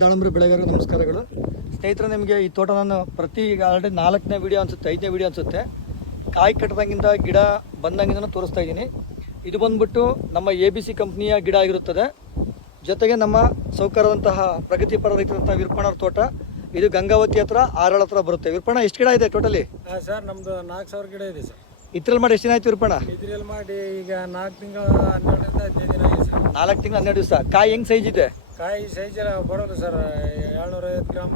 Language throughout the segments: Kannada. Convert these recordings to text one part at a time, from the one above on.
ದಾಳಂಬ್ರಿ ಬೆಳೆಗಾರರು ನಮಸ್ಕಾರಗಳು. ಸ್ನೇಹಿತರೆ, ನಿಮಗೆ ಈ ತೋಟ ನಾನು ಈಗ ಆಲ್ರೆಡಿ 4ನೇ ವಿಡಿಯೋ ಅನಿಸುತ್ತೆ, 5ನೇ ವಿಡಿಯೋ ಅನಿಸುತ್ತೆ. ಕಾಯಿ ಕಟ್ಟದಾಗಿಂದ ಗಿಡ ಬಂದಾಗಿಂದ ತೋರಿಸ್ತಾ ಇದ್ದೀನಿ. ಇದು ಬಂದ್ಬಿಟ್ಟು ನಮ್ಮ ABC ಕಂಪ್ನಿಯ ಗಿಡ ಆಗಿರುತ್ತದೆ. ಜೊತೆಗೆ ನಮ್ಮ ಸೌಕರ್ಯವಂತಹ ಪ್ರಗತಿಪರ ರೈತರಂತಹ ವಿರ್ಪಣರ ತೋಟ. ಇದು ಗಂಗಾವತಿ ಹತ್ರ ಆರಳ ಹತ್ರ ಬರುತ್ತೆ. ವಿರ್ಪಣ ಎಷ್ಟು ಗಿಡ ಇದೆ ಟೋಟಲಿ? ಸರ್ ನಮ್ದು 4000 ಗಿಡ ಇದೆ ಸರ್. ಇದ್ರಲ್ಲಿ ಮಾಡಿ ಎಷ್ಟು ದಿನ ಆಯ್ತು ವಿರ್ಪಣ? ಇದ್ರಲ್ಲಿ ಮಾಡಿ ಈಗ 4 ತಿಂಗಳ 12ರಿಂದ 15 ದಿನ ಆಗಿದೆ ಸರ್. 4 ತಿಂಗಳು 12 ದಿವಸ. ಕಾಯಿ ಹೆಂಗ್ ಸೈಜ್ ಇದೆ? ಕಾಯಿ ಸೈಜ್ ಬರೋದು ಸರ್ 750 ಗ್ರಾಮ್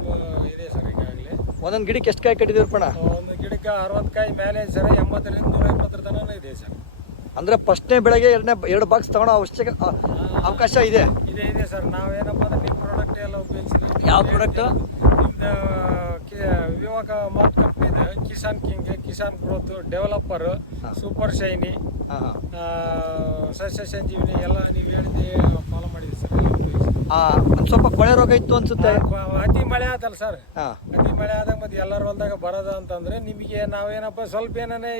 ಇದೆ ಸರ್. ಈಗಾಗಲೇ ಒಂದೊಂದು ಗಿಡಕ್ಕೆ ಎಷ್ಟು ಕಾಯಿ ಕಟ್ಟಿದೆ ವಿರ್ಪಣ? ಒಂದು ಗಿಡಕ್ಕೆ 60 ಕಾಯಿ ಮೇಲೆ ಸರ್. 80ರಿಂದ 120 ತನಕ ಇದೆ ಸರ್. ಅಂದ್ರೆ ಫಸ್ಟ್ನೇ ಬೆಳೆಗೆ ಎರಡು ಬಾಕ್ಸ್ ತಗೊಳ್ಳೋ ಅವಕಾಶ ಇದೆ. ಇದೆ ಸರ್. ನಾವೇನಪ್ಪ ಅಂದ್ರೆ ನಿಮ್ಮ ಪ್ರಾಡಕ್ಟ್ ಎಲ್ಲ ಉಪಯೋಗಿಸಿದ್ವಿ. ಯಾವ ಪ್ರಾಡಕ್ಟ್? ನಿಮ್ದು ವಿವೇಕ ಮಾರ್ಟ್ ಕಂಪ್ನಿದು Kisan king, Kisan growth, developer, super shiny, ಸಸ್ಯ ಸಂಜೀವಿನಿ ಎಲ್ಲ ನೀವು ಹೇಳಿದ್ದೆ ಫಾಲೋ ಮಾಡಿದ್ವಿ ಸರ್. ಒಂದು ಸ್ವಲ್ಪ ಕೊಳೆ ರೋಗ ಇತ್ತು ಅನ್ಸುತ್ತೆ. ಅತಿ ಮಳೆ ಆದಲ್ಲ ಸರ್. ಅತಿ ಮಳೆ ಆದಾಗ ಮತ್ತೆ ಎಲ್ಲರ ಹೊಲ್ದಾಗ ಬರೋದ ಅಂತಂದ್ರೆ ನಿಮಗೆ ನಾವೇನಪ್ಪ ಸ್ವಲ್ಪ ಏನೇ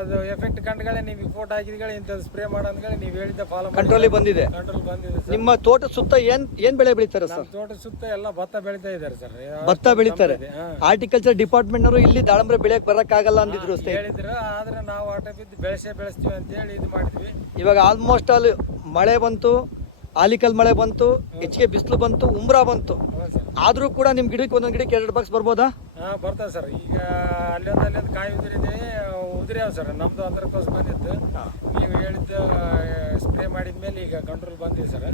ಅದು ಎಫೆಕ್ಟ್ ಕಂಡುಗಳೇ ನಿಮಗೆ ಫೋಟೋ ಹಾಕಿದ್ಗಳೇ ಇಂಥ ಸ್ಪ್ರೇ ಮಾಡೋದ್ಗಳೇ ನೀವು ಹೇಳಿದ್ದ ಫಾಲೋ ಕಂಟ್ರೋಲ್ ಬಂದಿದೆ. ಕಂಟ್ರೋಲ್ ಬಂದಿದೆ ಸರ್. ನಿಮ್ಮ ತೋಟದ ಸುತ್ತ ಏನ್ ಬೆಳೆ ಬೆಳೀತಾರೆ ಸರ್? ತೋಟದ ಸುತ್ತ ಎಲ್ಲ ಭತ್ತ ಬೆಳೀತಾ ಇದ್ದಾರೆ ಸರ್. ಭತ್ತ ಬೆಳೀತಾರೆ. ಹಾರ್ಟಿಕಲ್ಚರ್ ಡಿಪಾರ್ಟ್ಮೆಂಟ್ ನವರು ಇಲ್ಲಿ ದಾಳಂಬ್ರೆ ಬೆಳೆಯಕ್ಕೆ ಬರಕ್ಕಾಗಲ್ಲ ಅಂದಿದ್ರು ಹೇಳಿದ್ರು. ಆದ್ರೆ ನಾವು ಆಟ ಬಿದ್ದು ಬೆಳೆಸ್ತೀವಿ ಅಂತ ಹೇಳಿ ಇದು ಮಾಡಿದ್ವಿ. ಇವಾಗ ಆಲ್ಮೋಸ್ಟ್ ಆಲ್ ಮಳೆ ಬಂತು, ಆಲಿಕಲ್ ಮಳೆ ಬಂತು, ಹೆಚ್ಚಿಗೆ ಬಿಸಿಲು ಬಂತು, ಉಂಬ್ರಾ ಬಂತು. ಆದ್ರೂ ಕೂಡ ನಿಮ್ ಗಿಡಕ್ಕೆ ಒಂದೊಂದು ಗಿಡಕ್ಕೆ 2 ಬಾಕ್ಸ್ ಬರ್ಬೋದಾ? ಬರ್ತದೆ ಸರ್. ಈಗ ಅಲ್ಲೊಂದು ಕಾಯಿ ಉದುರ್ಯಾವ ಸರ್. ನಮ್ದು ಅದಕ್ಕೋಸ್ಕರ ಬಂದಿತ್ತು. ನೀವು ಹೇಳಿದ್ದು ಸ್ಪ್ರೇ ಮಾಡಿದ್ಮೇಲೆ ಈಗ ಕಂಟ್ರೋಲ್ ಬಂದಿದೆ ಸರ್.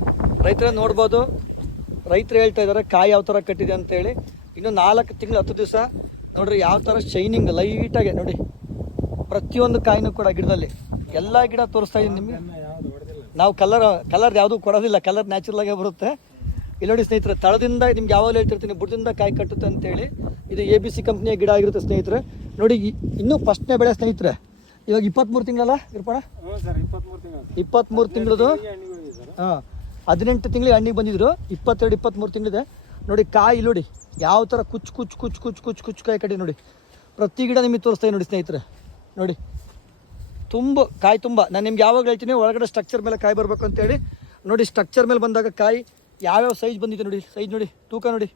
ರೈತರ ನೋಡ್ಬೋದು, ರೈತರು ಹೇಳ್ತಾ ಇದಾರೆ ಕಾಯಿ ಯಾವ ತರ ಕಟ್ಟಿದೆ ಅಂತ ಹೇಳಿ. ಇನ್ನು 4 ತಿಂಗಳು 10 ದಿವಸ ನೋಡ್ರಿ ಯಾವ ತರ ಶೈನಿಂಗ್ ಲೈಟಾಗೆ ನೋಡಿ. ಪ್ರತಿಯೊಂದು ಕಾಯಿನೂ ಕೂಡ ಗಿಡದಲ್ಲಿ ಎಲ್ಲ ಗಿಡ ತೋರಿಸ್ತಾ ಇದೀನಿ ನಿಮಗೆ. ನಾವು ಕಲರ್ ಯಾವುದು ಕೊಡೋದಿಲ್ಲ, ಕಲರ್ ನ್ಯಾಚುರಲ್ ಆಗೇ ಬರುತ್ತೆ. ಇಲ್ಲಿ ನೋಡಿ ಸ್ನೇಹಿತರೆ, ತಳದಿಂದ ನಿಮ್ಗೆ ಯಾವಾಗಲೂ ಹೇಳ್ತಿರ್ತೀನಿ ಬುಡದಿಂದ ಕಾಯಿ ಕಟ್ಟುತ್ತೆ ಅಂತೇಳಿ. ಇದು ABC ಕಂಪ್ನಿಯ ಗಿಡ ಆಗಿರುತ್ತೆ ಸ್ನೇಹಿತರೆ. ನೋಡಿ ಇನ್ನೂ ಫಸ್ಟ್ನೇ ಬೆಳೆ ಸ್ನೇಹಿತರೆ. ಇವಾಗ 23 ತಿಂಗಳಲ್ಲ ವಿರ್ಪಣ? 23 ತಿಂಗಳದು. 18 ತಿಂಗಳಿಗೆ ಹಣ್ಣಿಗೆ ಬಂದಿದ್ರು. 22-23 ತಿಂಗಳಿದೆ. ನೋಡಿ ಕಾಯಿ ನೋಡಿ ಯಾವ ಥರ ಕುಚ್ಚು ಕಾಯಿ ಕಟ್ಟಿ ನೋಡಿ. ಪ್ರತಿ ಗಿಡ ನಿಮಗೆ ತೋರಿಸ್ತಾ ನೋಡಿ ಸ್ನೇಹಿತರೆ. ನೋಡಿ ಕಾಯಿ ತುಂಬ. ನಾನು ನಿಮ್ಗೆ ಯಾವಾಗ ಹೇಳ್ತೀನಿ ಒಳಗಡೆ ಸ್ಟ್ರಕ್ಚರ್ ಮೇಲೆ ಕಾಯಿ ಬರಬೇಕು ಅಂತೇಳಿ. ನೋಡಿ ಸ್ಟ್ರಕ್ಚರ್ ಮೇಲೆ ಬಂದಾಗ ಕಾಯಿ ಯಾವ್ಯಾವ ಸೈಜ್ ಬಂದಿದೆ ನೋಡಿ. ಸೈಜ್ ನೋಡಿ, ತೂಕ ನೋಡಿ,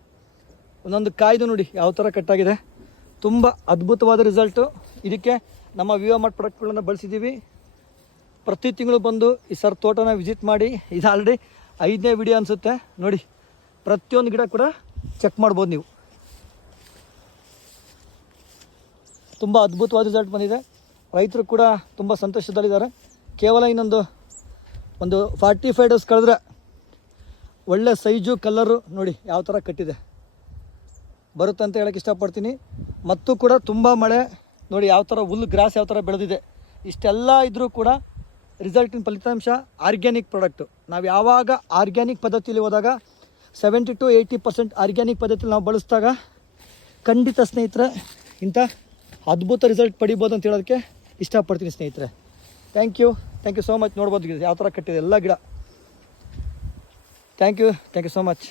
ಒಂದೊಂದು ಕಾಯ್ದು ನೋಡಿ ಯಾವ ಥರ ಕಟ್ಟಾಗಿದೆ. ತುಂಬ ಅದ್ಭುತವಾದ ರಿಸಲ್ಟು. ಇದಕ್ಕೆ ನಮ್ಮ ವಿವೋಮಾರ್ಟ್ ಪ್ರಾಡಕ್ಟ್ಗಳನ್ನು ಬಳಸಿದ್ದೀವಿ. ಪ್ರತಿ ತಿಂಗಳು ಬಂದು ಈ ಸರ್ ತೋಟನ ವಿಸಿಟ್ ಮಾಡಿ. ಇದು ಆಲ್ರೆಡಿ 5ನೇ ವಿಡಿಯೋ ಅನಿಸುತ್ತೆ ನೋಡಿ. ಪ್ರತಿಯೊಂದು ಗಿಡ ಕೂಡ ಚೆಕ್ ಮಾಡ್ಬೋದು ನೀವು. ತುಂಬ ಅದ್ಭುತವಾದ ರಿಸಲ್ಟ್ ಬಂದಿದೆ. ರೈತರು ಕೂಡ ತುಂಬ ಸಂತೋಷದಲ್ಲಿದ್ದಾರೆ. ಕೇವಲ ಇನ್ನೊಂದು 45 ಡೇಸ್ ಕಳೆದ್ರೆ ಒಳ್ಳೆ ಸೈಜು ಕಲ್ಲರು ನೋಡಿ ಯಾವ ಥರ ಕಟ್ಟಿದೆ ಬರುತ್ತೆ ಅಂತ ಹೇಳೋಕ್ಕೆ ಇಷ್ಟಪಡ್ತೀನಿ. ಮತ್ತು ಕೂಡ ತುಂಬ ಮಳೆ ನೋಡಿ ಯಾವ ಥರ ಹುಲ್ಲು ಗ್ರಾಸ್ ಯಾವ ಥರ ಬೆಳೆದಿದೆ. ಇಷ್ಟೆಲ್ಲ ಇದ್ದರೂ ಕೂಡ ರಿಸಲ್ಟಿನ ಫಲಿತಾಂಶ ಆರ್ಗ್ಯಾನಿಕ್ ಪ್ರಾಡಕ್ಟು. ನಾವು ಯಾವಾಗ ಆರ್ಗ್ಯಾನಿಕ್ ಪದ್ಧತಿಯಲ್ಲಿ ಹೋದಾಗ 70 to 80% ಆರ್ಗ್ಯಾನಿಕ್ ಪದ್ಧತಿಯಲ್ಲಿ ನಾವು ಬಳಸಿದಾಗ ಖಂಡಿತ ಸ್ನೇಹಿತರೆ ಇಂಥ ಅದ್ಭುತ ರಿಸಲ್ಟ್ ಪಡಿಬೋದು ಅಂತ ಹೇಳೋದಕ್ಕೆ ಇಷ್ಟಪಡ್ತೀನಿ ಸ್ನೇಹಿತರೆ. Thank you so much. ನೋಡ್ಬೋದು ಯಾವ ಥರ ಕಟ್ಟಿದೆ ಎಲ್ಲ ಗಿಡ. Thank you so much.